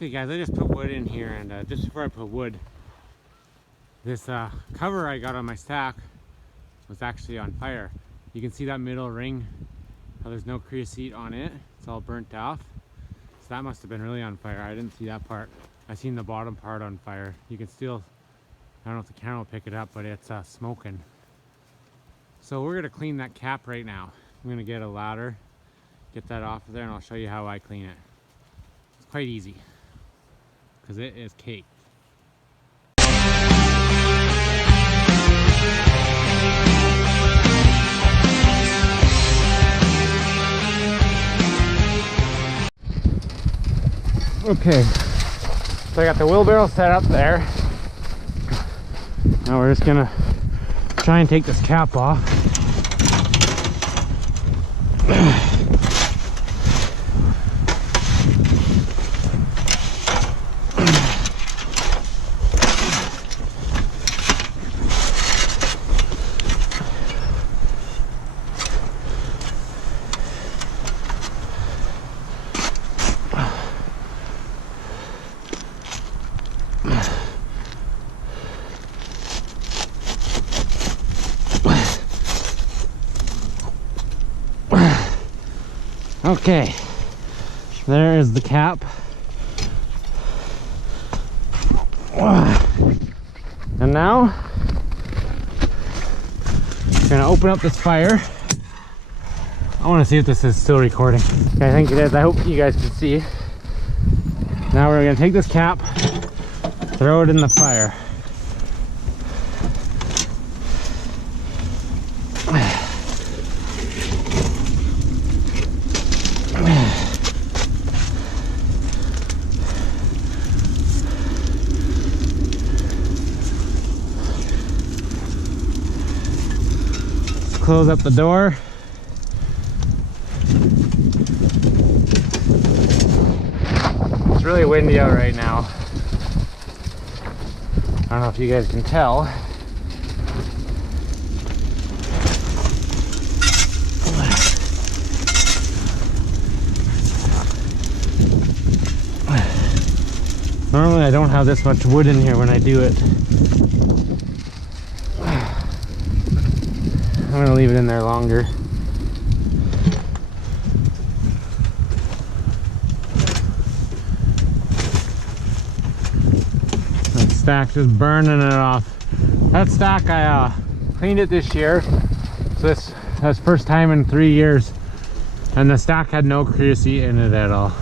Okay guys, I just put wood in here, and just before I put wood, this cover I got on my stack was actually on fire. You can see that middle ring, how there's no creosote on it. It's all burnt off. So that must have been really on fire. I didn't see that part. I seen the bottom part on fire. You can still, I don't know if the camera will pick it up, but it's smoking. So we're gonna clean that cap right now. I'm gonna get a ladder, get that off of there, and I'll show you how I clean it. It's quite easy, because it is caked. Okay, so I got the wheelbarrow set up there. Now we're just gonna try and take this cap off. Okay, there is the cap. And now I'm gonna open up this fire. I want to see if this is still recording. Okay, I think it is. I hope you guys can see. Now we're gonna take this cap, throw it in the fire. Close up the door. It's really windy out right now. I don't know if you guys can tell. Normally I don't have this much wood in here when I do it. I'm gonna leave it in there longer. That stack just burning it off. That stack I cleaned it this year. So that's first time in 3 years. And the stack had no creosote in it at all.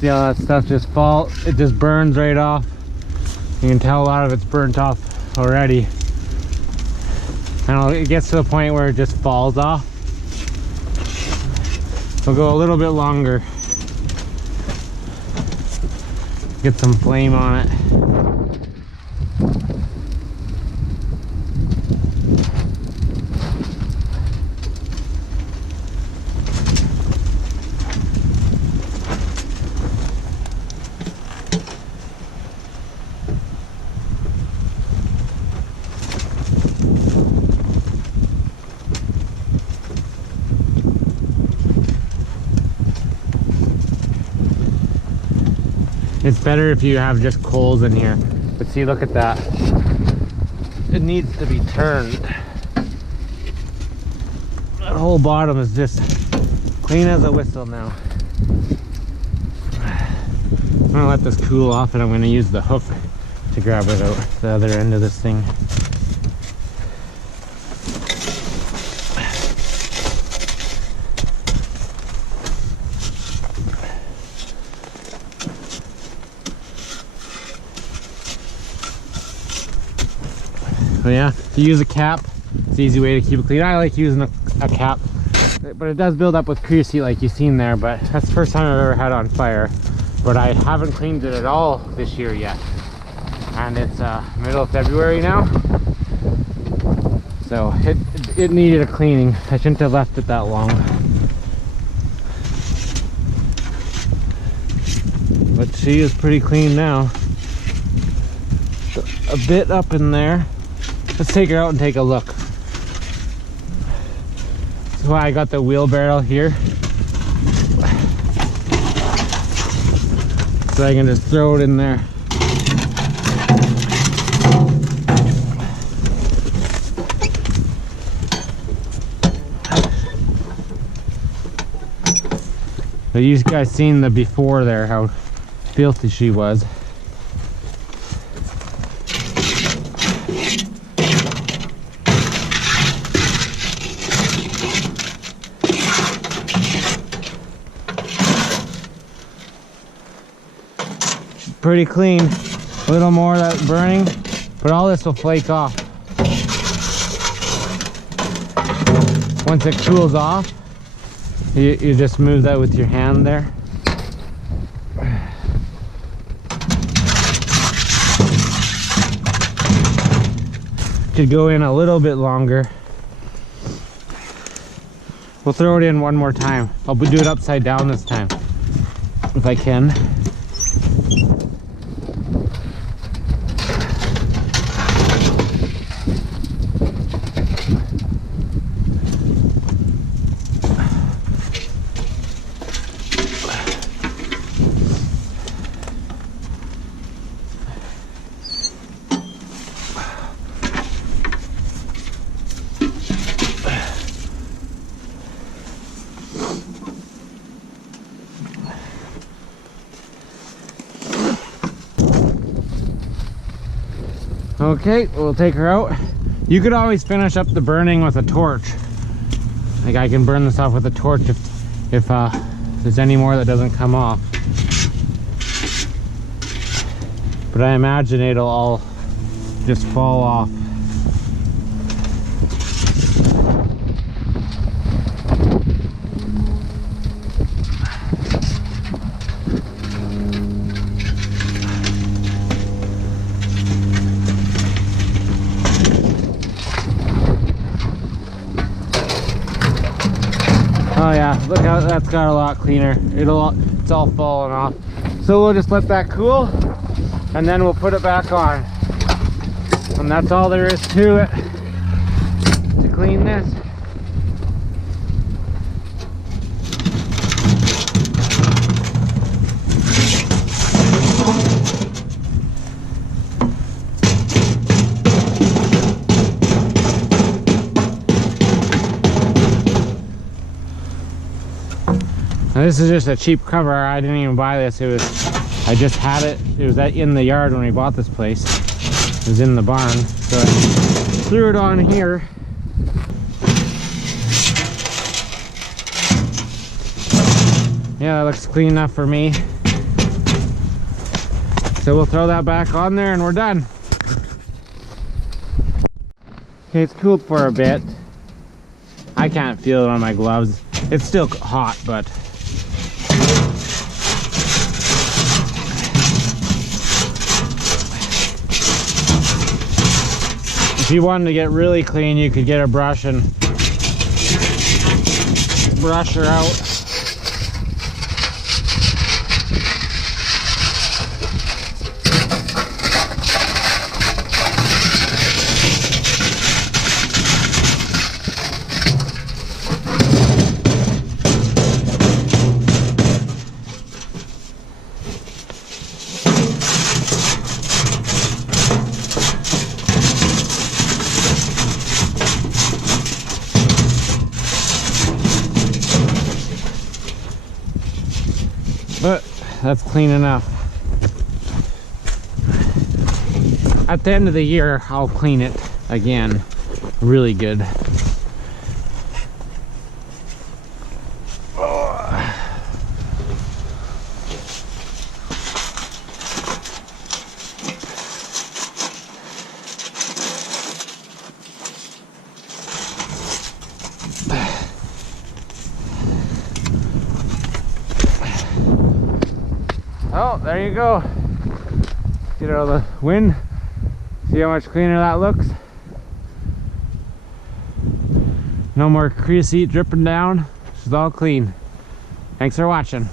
See how that stuff just it just burns right off. You can tell a lot of it's burnt off already. And it gets to the point where it just falls off. We'll go a little bit longer. Get some flame on it. It's better if you have just coals in here. But see, look at that. It needs to be turned. That whole bottom is just clean as a whistle now. I'm gonna let this cool off, and I'm gonna use the hook to grab it out the other end of this thing. So yeah, to use a cap, it's an easy way to keep it clean. I like using a cap, but it does build up with creosote like you've seen there, but that's the first time I've ever had on fire. But I haven't cleaned it at all this year yet. And it's middle of February now. So it needed a cleaning. I shouldn't have left it that long. but she is pretty clean now. A bit up in there. Let's take her out and take a look. That's why I got the wheelbarrow here, so I can just throw it in there. But you guys seen the before there, how filthy she was. Pretty clean. A little more of that burning, but all this will flake off. Once it cools off, you just move that with your hand there. Could go in a little bit longer. We'll throw it in one more time. I'll do it upside down this time, if I can. Okay, we'll take her out. You could always finish up the burning with a torch. Like I can burn this off with a torch if there's any more that doesn't come off. But I imagine it'll all just fall off. Oh yeah, look how that's got a lot cleaner. It's all falling off. So we'll just let that cool and then we'll put it back on. And that's all there is to it to clean this. Now this is just a cheap cover. I didn't even buy this. I just had it. It was in the yard when we bought this place. It was in the barn, so I threw it on here. Yeah, that looks clean enough for me. So we'll throw that back on there and we're done. Okay, it's cooled for a bit. I can't feel it on my gloves. It's still hot, but if you wanted to get really clean, you could get a brush and brush her out. But that's clean enough. At the end of the year, I'll clean it again really good. Oh, there you go. Get out of the wind. See how much cleaner that looks? No more creosote dripping down. This is all clean. Thanks for watching.